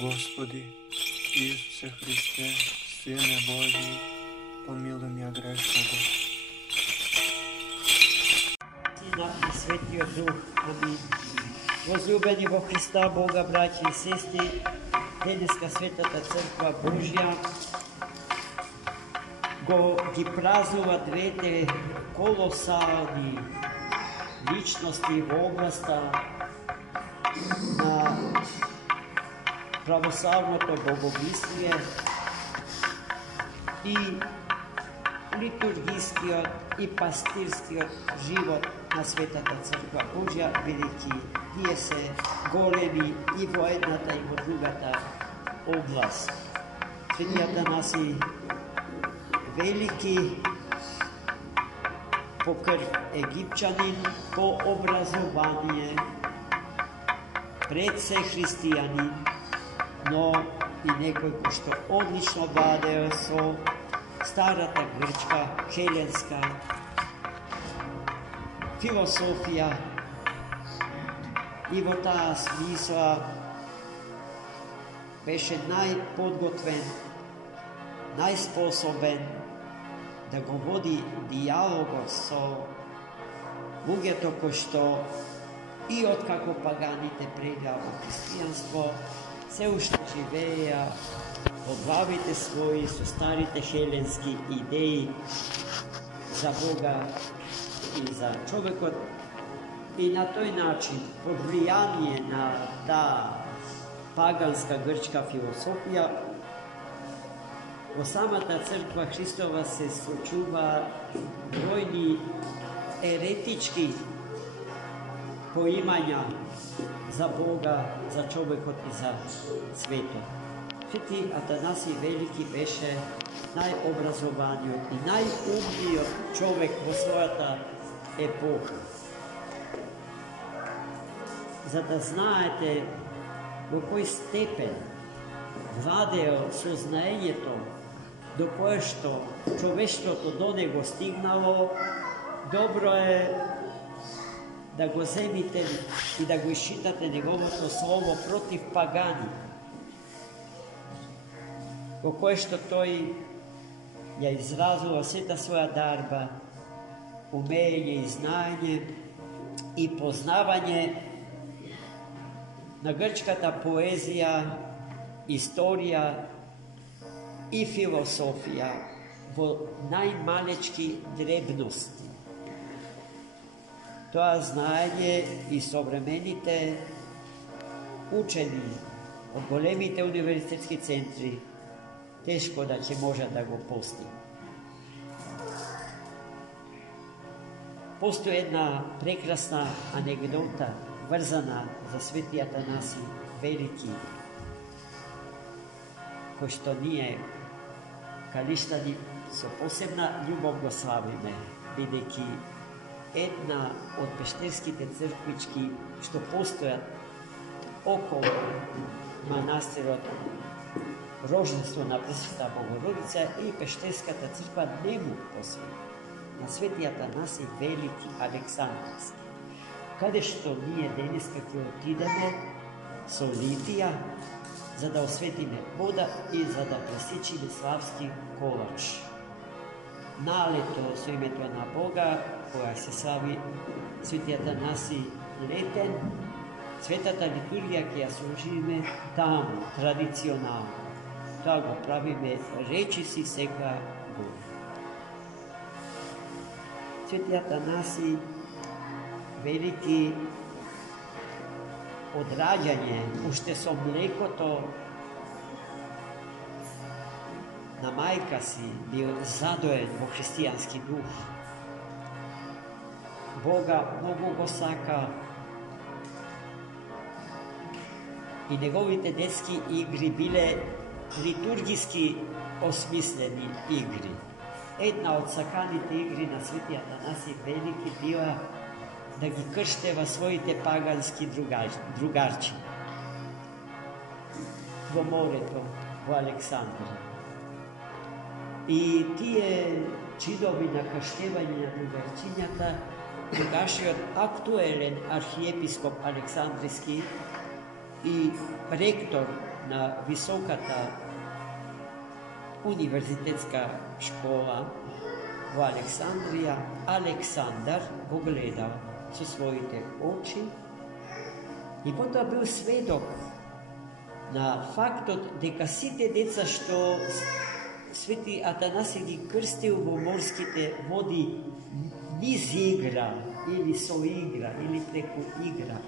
Господи, Исусе Христе, Сине Божий, помилуй меня грешного. Сина и Светия Дух. Амин. Возлюбени во Христа Бога, браќи и сестри, денеска Светата Црква Божја ги празнува двете колосални личности во областа на православното богомислие и литургискиот и пастирскиот живот на Светата Црква Божја, бидејќи тие се големи и во едната и во другата област. Свети Атанаси Велики, по крв египчанин, по образование, пред се христијанин, но и некој кој што одлично владеел со старата грчка, хеленска философија и во таа смисла беше најподготвен, најспособен да го води диалогот со луѓето кои што и откако паганите преѓа во христијанство се уште живееја во главите своји со старите хеленски идеи за Бога и за човекот, и на тој начин, под влијание на таа паганска грчка философија, во самата Црква Христова се случува бројни еретички поимања за Бога, за човекот и за светот. Свети Атанаси Велики беше најобразованиот и најумниот човек во својата епоха. За да знаете во кој степен владеел сознаењето до кое што човештвото до него стигнало, добро е да го земите и да го ишчитате неговото слово против пагани, во кое што тој ја изразува сета своја дарба, умење и знаење и познавање на грчката поезија, историја и философија во најмалечки дребности. Тоа знаење и современите учени од големите универзитетски центри тешко да ќе можат да го постигнат. Постои една прекрасна анегдота врзана за Свети Атанаси Велики, кој што ние калиштани со посебна љубов го славиме, бидејќи една од пештерските црквички што постојат околу манастирот Рождество на Пресвета Богородица и Пештерската црква не му посвети на Свети Атанаси Велики Александрски, каде што ние денеска ќе отидеме со литија за да осветиме вода и за да пресечиме славски колач. Налето со името на Бога, која се слави Свети Атанаси летен, светата литургија ќе ја служиме таму, традиционално. Тоа го правиме речиси сека година. Свети Атанаси Велики од раѓање, уште со млекото на мајка си бил задоен во христијански дух. Бога многу го сака и неговите детски игри биле литургиски осмислени игри. Една од саканите игри на Свети Атанаси Велики била да ги крштева своите пагански другарчи во морето, во Александрија. И тие чинови на крштевање на другарчињата тогашниот актуелен архиепископ Александриски и ректор на високата универзитетска школа во Александрија, Александар го гледал со своите очи и потоа бил сведок на фактот дека сите деца што Свети Атанаси ги крстил во морските води низ игра или со игра или преку игра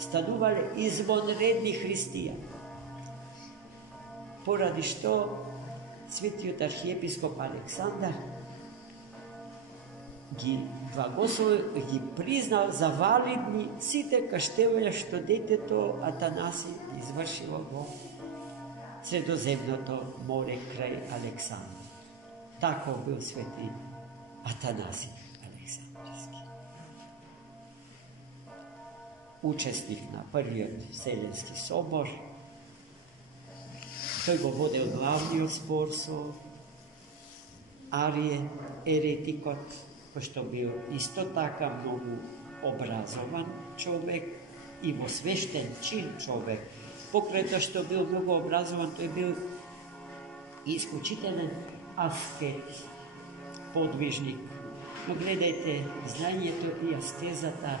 станувале извонредни христијани, поради што светиот архиепископ Александар ги благословил, ги признал за валидни сите каштевања што детето Атанаси извршило во Средоземното море крај Александар. Тако бил свети Атанаси Александрски. Учесник на првиот Вселенски собор, тој го водел главниот спор со Арие, еретикот, кој што бил исто така многу образован човек и во свештен чин човек. Покрај тоа што бил многу образован, тој бил исклучителен аскет, подвижник. Но гледајте, знанието и аскезата,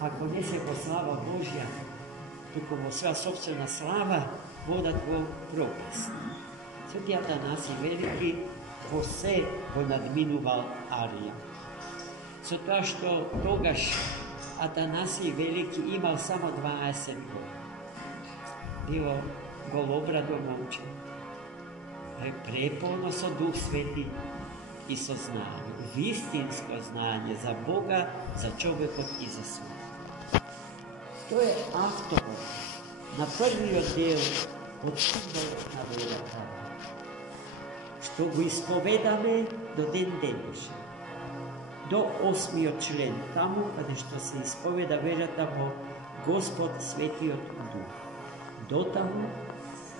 ако не се во слава Божја, туку во своја собствена слава, водат во пропаст. Свети Атанаси Велики во се го надминувал Арија. Со тоа што тогаш Атанаси Велики имал само 12 години. Било голобрадо момче, преполно со Дух Свети и со знање, вистинско знање за Бога, за човекот и за свет. Тој е авторот на првиот дел од символот на верата, што го исповедаме до ден денешен, до 8-миот член, таму каде што се исповеда верата во Господ Светиот Дух. До таму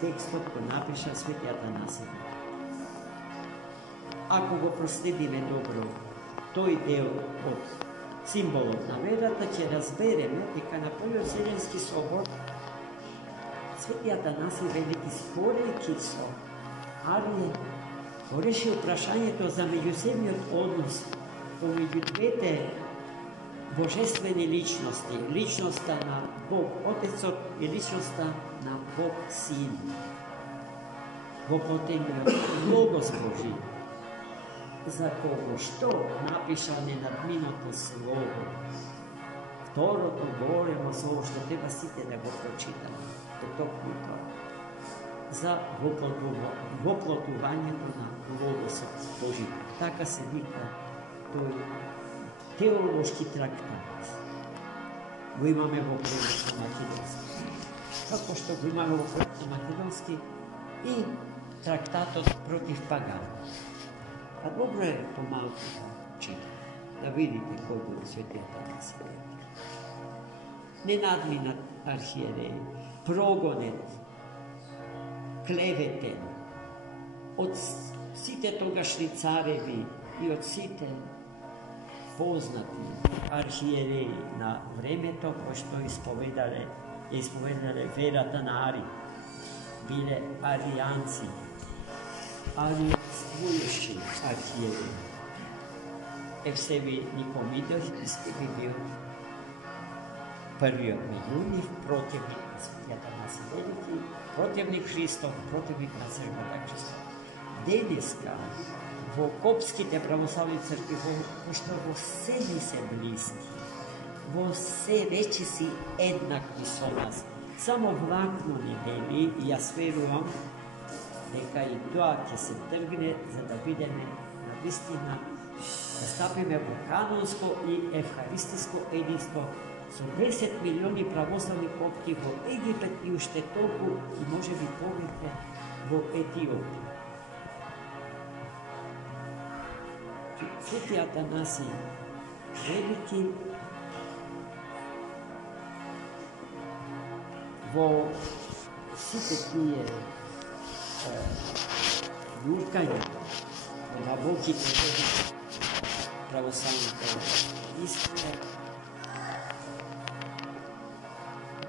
текстот го напиша свети Атанаси. Ако го проследиме добро тој дел од символот на верата, ќе разбереме дека на првиот Вселенски собор свети Атанаси Велики, спорејќи со Арие, го решил прашањето за меѓусебниот однос помеѓу двете божествени личности, личноста на Бог Отецот и личноста на Бог Син. Во потегнеот Логос Божи, за кого што напиша ненадминото слово. Второто големо слово што треба сите да го прочитаме, потокнуто, за воплотувањето на Логосот Божи. Така се вика тој теолошки трактат. Го имаме во превод на македонски. Како што го имаме во превод на македонски и трактатот против паганот. А добро е помалку да читаме, да видите кој бил свети Атанаси Велики. Ненадминат архиереј, прогонет, клеветен од сите тогашни цареви и од сите познати архиереи на времето кои што исповедале верата на Ари, биле аријанци, аријствујущи архиереи. Евсеби Никомидовски би бил првиот меѓу нив, противник на свети Атанаси Велики, противник Христов, противник на црквата Христов. Денеска во копските православни цркви, кои што во се ни се блиски, во се речиси еднакви со нас, само влакно ни дели, и јас верувам дека и тоа ќе се тргне за да бидеме на вистина, да стапиме во канонско и евхаристиско единство со 10 милиони православни копти во Египет и уште толку и можеби повеќе во Етиопија. Свети Атанаси Велики во сите тие јуркања во набоките православните истина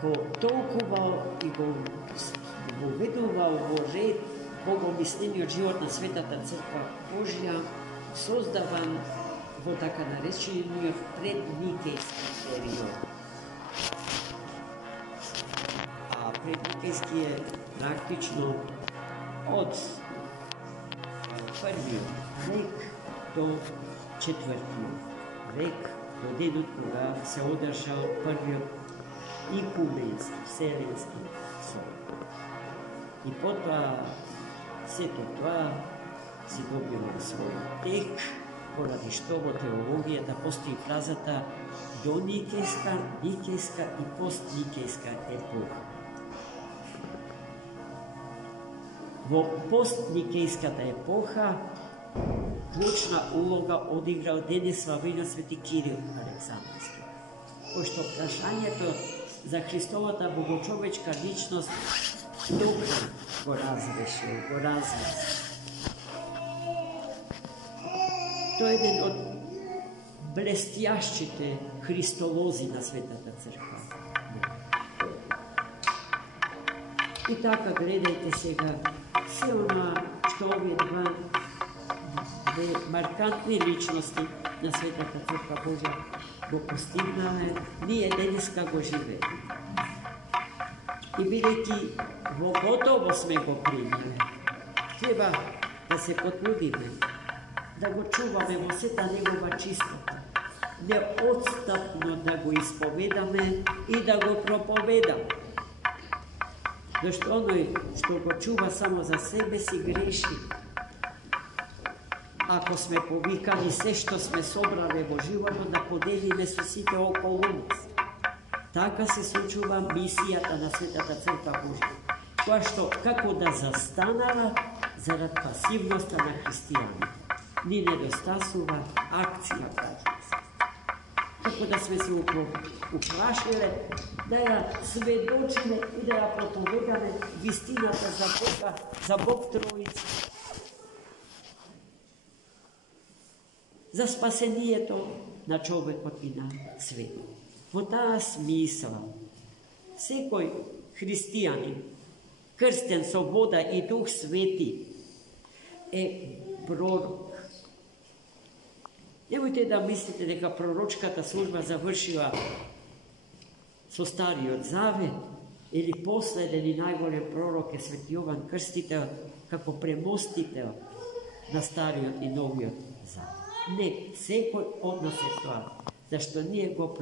ko толкувал и го ведувал во ред богомислениот живот на Светата Црква Божја, создаван во така наречениот предникејски период. А предникејски е практично од првиот век до четвртиот век, до денот кога се одржал првиот икуменски, вселенски собор. И потоа сето тоа си добило свој тек, поради што во теологијата постои фразата доникејска, никејска и постникејска епоха. Во постникејската епоха клучна улога одиграл денес славениот свети Кирил Александрски, кој што прашањето за Христовата богочовечка личност добро го разрешил, го размисли. Тој е еден од блестящите христолози на Светата Црква. И така, гледајте сега, се она што овие две маркантни личности на Светата Црква Божја го постигнале, ние денеска го живееме. И бидејќи во готово сме го примиле, треба да се потрудиме, да го чуваме во сета негова чистота, неотстапно да го исповедаме и да го проповедаме. Зашто оној што го чува само за себе си греши. Ако сме повикани се што сме собрале во животот да поделиме со сите околу нас. Така се случува мисијата на Светата Црква Божја, која што како да застанала зарад пасивноста на христијаните. Ни недостасува акција, кажа се. Како да сме се уплашиле да ја сведочиме и да ја проповедаме вистината за Бога, за Бог Троица, за спасението на човекот и на светот. Во таа смисла, секој христијанин, крстен со вода и Дух Свети, е пророк. Немојте да мислите дека пророчката служба завршила со Стариот Завет или последен и најголем пророк е Свети Јован Крстител како премостител на Стариот и Новиот Завет. Не, секој од нас е тоа, зашто ние го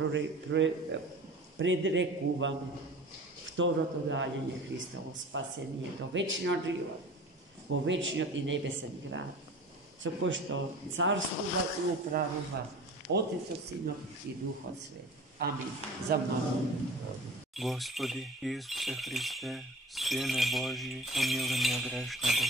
предрекуваме второто доаѓање Христово спасението, вечниот живот, во вечниот и небесен град, со кој што царствува и управува Отецот, Синот и Духот Свет. Амин. За молитва. Господи Исусе Христе, Сине Божji, помилуй меня грешного.